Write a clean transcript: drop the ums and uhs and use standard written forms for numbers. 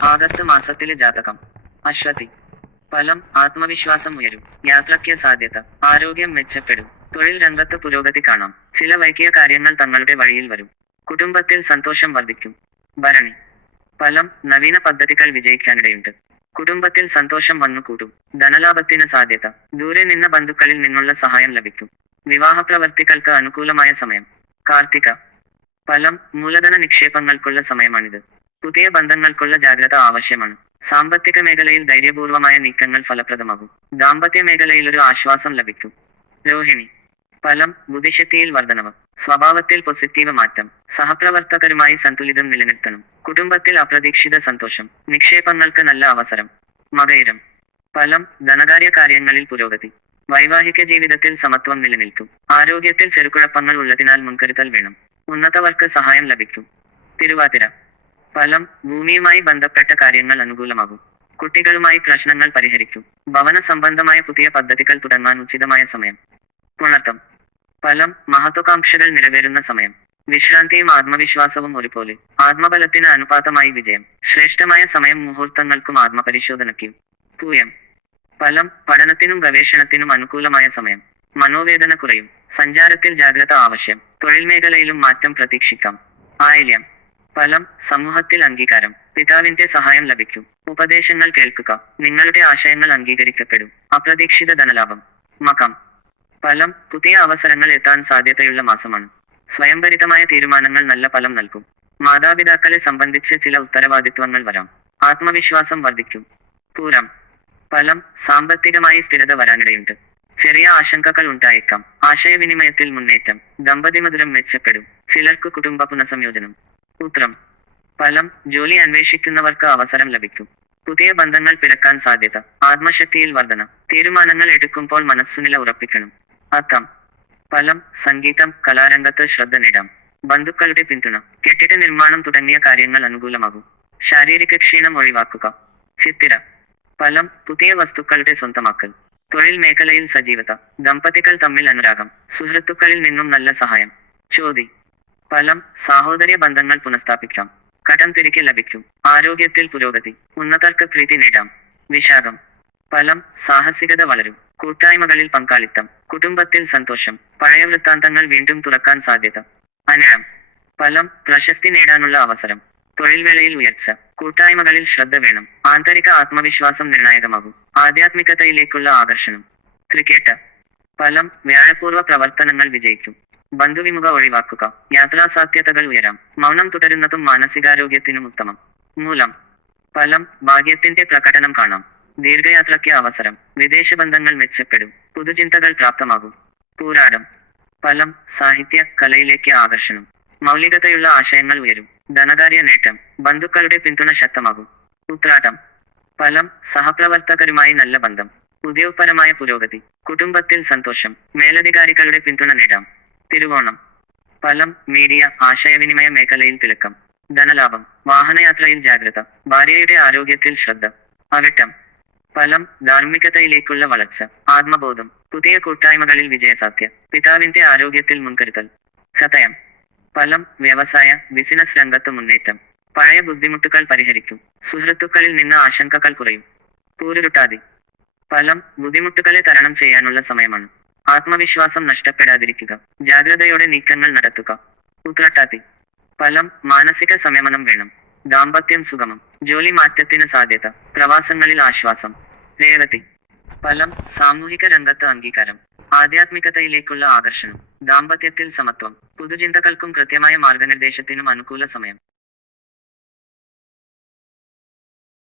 August മാസത്തിലെ ജാതകം. അശ്വതി. ഫലം: ആത്മവിശ്വാസം ഉയരും. യാത്രയ്ക്ക് സാധ്യത. ആരോഗ്യം മെച്ചപ്പെടും. തൊഴിൽ രംഗത്ത് പുരോഗതി കാണാം. ചില വൈകിയ കാര്യങ്ങൾ തങ്ങളുടെ വഴിയിൽ വരും. കുടുംബത്തിൽ സന്തോഷം വർദ്ധിക്കും. ഭരണി. ഫലം: നവീന പദ്ധതികൾ വിജയിക്കാനിടയുണ്ട്. കുടുംബത്തിൽ സന്തോഷം വന്നുകൂടും. ധനലാഭത്തിന് സാധ്യത. ദൂരെ നിന്ന ബന്ധുക്കളിൽ നിന്നുള്ള സഹായം ലഭിക്കും. വിവാഹ പ്രവർത്തികൾക്ക് അനുകൂലമായ സമയം. കാർത്തിക. ഫലം: മൂലധന നിക്ഷേപങ്ങൾക്കുള്ള സമയമാണിത്. പുതിയ ബന്ധങ്ങൾക്കുള്ള ജാഗ്രത ആവശ്യമാണ്. സാമ്പത്തിക മേഖലയിൽ ധൈര്യപൂർവമായ നീക്കങ്ങൾ ഫലപ്രദമാകും. ദാമ്പത്യ മേഖലയിൽ ഒരു ആശ്വാസം ലഭിക്കും. രോഹിണി. ഫലം: ബുദ്ധിശക്തിയിൽ വർധനവ്. സ്വഭാവത്തിൽ പോസിറ്റീവ് മാറ്റം. സഹപ്രവർത്തകരുമായി സന്തുലിതം നിലനിർത്തണം. കുടുംബത്തിൽ അപ്രതീക്ഷിത സന്തോഷം. നിക്ഷേപങ്ങൾക്ക് നല്ല അവസരം. മകയിരം. ഫലം: ധനകാര്യ കാര്യങ്ങളിൽ പുരോഗതി. വൈവാഹിക ജീവിതത്തിൽ സമത്വം നിലനിൽക്കും. ആരോഗ്യത്തിൽ ചെറുകുഴപ്പങ്ങൾ ഉള്ളതിനാൽ മുൻകരുതൽ വേണം. ഉന്നതവർക്ക് സഹായം ലഭിക്കും. തിരുവാതിര. ഫലം: ഭൂമിയുമായി ബന്ധപ്പെട്ട കാര്യങ്ങൾ അനുകൂലമാകും. കുട്ടികളുമായി പ്രശ്നങ്ങൾ പരിഹരിക്കും. ഭവന സംബന്ധമായ പുതിയ പദ്ധതികൾ തുടങ്ങാൻ ഉചിതമായ സമയം. പുണർത്തം. ഫലം: മഹത്വാകാംക്ഷകൾ നിറവേറുന്ന സമയം. വിശ്രാന്തിയും ആത്മവിശ്വാസവും ഒരുപോലെ. ആത്മബലത്തിന് അനുപാതമായി വിജയം. ശ്രേഷ്ഠമായ സമയം മുഹൂർത്തങ്ങൾക്കും ആത്മപരിശോധനയ്ക്കും. പൂയം. ഫലം: പഠനത്തിനും ഗവേഷണത്തിനും അനുകൂലമായ സമയം. മനോവേദന കുറയും. സഞ്ചാരത്തിൽ ജാഗ്രത ആവശ്യം. തൊഴിൽ മേഖലയിലും മാറ്റം പ്രതീക്ഷിക്കാം. ആയില്യം. ഫലം: സമൂഹത്തിൽ അംഗീകാരം. പിതാവിന്റെ സഹായം ലഭിക്കും. ഉപദേശങ്ങൾ കേൾക്കുക. നിങ്ങളുടെ ആശയങ്ങൾ അംഗീകരിക്കപ്പെടും. അപ്രതീക്ഷിത ധനലാഭം. മകം. ഫലം: പുതിയ അവസരങ്ങൾ എത്താൻ സാധ്യതയുള്ള മാസമാണ്. സ്വയംഭരിതമായ തീരുമാനങ്ങൾ നല്ല ഫലം നൽകും. മാതാപിതാക്കളെ സംബന്ധിച്ച് ചില ഉത്തരവാദിത്വങ്ങൾ വരാം. ആത്മവിശ്വാസം വർദ്ധിക്കും. പൂരം. ഫലം: സാമ്പത്തികമായി സ്ഥിരത വരാനിടയുണ്ട്. ചെറിയ ആശങ്കകൾ ഉണ്ടായേക്കാം. ആശയവിനിമയത്തിൽ മുന്നേറ്റം. ദമ്പതിമധുരം മെച്ചപ്പെടും. ചിലർക്ക് കുടുംബ പുനഃസംയോജനം. ഉത്രം. ഫലം: ജോലി അന്വേഷിക്കുന്നവർക്ക് അവസരം ലഭിക്കും. പുതിയ ബന്ധങ്ങൾ പിറക്കാൻ സാധ്യത. ആത്മശക്തിയിൽ വർധന. തീരുമാനങ്ങൾ എടുക്കുമ്പോൾ മനസ്സുനില ഉറപ്പിക്കണം. അത്തം. ഫലം: സംഗീതം, കലാരംഗത്ത് ശ്രദ്ധ നേടാം. ബന്ധുക്കളുടെ പിന്തുണ. കെട്ടിട നിർമ്മാണം തുടങ്ങിയ കാര്യങ്ങൾ അനുകൂലമാകും. ശാരീരിക ക്ഷീണം ഒഴിവാക്കുക. ചിത്തിര. ഫലം: പുതിയ വസ്തുക്കളുടെ സ്വന്തമാക്കൽ. തൊഴിൽ മേഖലയിൽ സജീവത. ദമ്പതികൾ തമ്മിൽ അനുരാഗം. സുഹൃത്തുക്കളിൽ നിന്നും നല്ല സഹായം. ചോതി. ഫലം: സാഹോദര്യ ബന്ധങ്ങൾ പുനഃസ്ഥാപിക്കാം. കടം തിരികെ ലഭിക്കും. ആരോഗ്യത്തിൽ പുരോഗതി. ഉന്നതർക്ക് പ്രീതി നേടാം. വിശാഖം. ഫലം: സാഹസികത വളരും. കൂട്ടായ്മകളിൽ പങ്കാളിത്തം. കുടുംബത്തിൽ സന്തോഷം. പഴയ വൃത്താന്തങ്ങൾ വീണ്ടും തുറക്കാൻ സാധ്യത. അനിഴം. ഫലം: പ്രശസ്തി നേടാനുള്ള അവസരം. തൊഴിൽ വേളയിൽ ഉയർച്ച. കൂട്ടായ്മകളിൽ ശ്രദ്ധ വേണം. ആന്തരിക ആത്മവിശ്വാസം നിർണായകമാകും. ആധ്യാത്മികതയിലേക്കുള്ള ആകർഷണം. തൃക്കേട്ട. ഫലം: വ്യാഴപൂർവ്വ പ്രവർത്തനങ്ങൾ വിജയിക്കും. ബന്ധുവിമുഖ ഒഴിവാക്കുക. യാത്രാ സാധ്യതകൾ ഉയരാം. മൗനം തുടരുന്നതും മാനസികാരോഗ്യത്തിനും ഉത്തമം. മൂലം. ഫലം: ഭാഗ്യത്തിന്റെ പ്രകടനം കാണാം. ദീർഘയാത്രയ്ക്ക് അവസരം. വിദേശ ബന്ധങ്ങൾ മെച്ചപ്പെടും. പുതുചിന്തകൾ പ്രാപ്തമാകും. പൂരാടം. ഫലം: സാഹിത്യ, കലയിലേക്ക് ആകർഷണം. മൗലികതയുള്ള ആശയങ്ങൾ ഉയരും. ധനകാര്യ നേട്ടം. ബന്ധുക്കളുടെ പിന്തുണ ശക്തമാകും. ഉത്രാടം. ഫലം: സഹപ്രവർത്തകരുമായി നല്ല ബന്ധം. ഉദ്യോഗപരമായ പുരോഗതി. കുടുംബത്തിൽ സന്തോഷം. മേലധികാരികളുടെ പിന്തുണ നേടാം. തിരുവോണം. ഫലം: മീഡിയ, ആശയവിനിമയ മേഖലയിൽ തിളക്കം. ധനലാഭം. വാഹനയാത്രയിൽ ജാഗ്രത. ഭാര്യയുടെ ആരോഗ്യത്തിൽ ശ്രദ്ധ. അവിട്ടം. ഫലം: ധാർമ്മികതയിലേക്കുള്ള വളർച്ച. ആത്മബോധം. പുതിയ കൂട്ടായ്മകളിൽ വിജയസാധ്യ. പിതാവിന്റെ ആരോഗ്യത്തിൽ മുൻകരുതൽ. ചതയം. ഫലം: വ്യവസായ, ബിസിനസ് രംഗത്ത് മുന്നേറ്റം. പഴയ ബുദ്ധിമുട്ടുകൾ പരിഹരിക്കും. സുഹൃത്തുക്കളിൽ നിന്ന് ആശങ്കകൾ കുറയും. പൂരുരുട്ടാതി. ഫലം: ബുദ്ധിമുട്ടുകളെ തരണം ചെയ്യാനുള്ള സമയമാണ്. ആത്മവിശ്വാസം നഷ്ടപ്പെടാതിരിക്കുക. ജാഗ്രതയോടെ നീക്കങ്ങൾ നടത്തുക. ഉത്രട്ടാതി. ഫലം: മാനസിക സംയമനം വേണം. ദാമ്പത്യം സുഗമം. ജോലി മാറ്റത്തിന് സാധ്യത. പ്രവാസങ്ങളിൽ ആശ്വാസം. രേവതി. ഫലം: സാമൂഹിക രംഗത്ത് അംഗീകാരം. ആധ്യാത്മികതയിലേക്കുള്ള ആകർഷണം. ദാമ്പത്യത്തിൽ സമത്വം. പുതുചിന്തകൾക്കും കൃത്യമായ മാർഗനിർദ്ദേശത്തിനും അനുകൂല സമയം.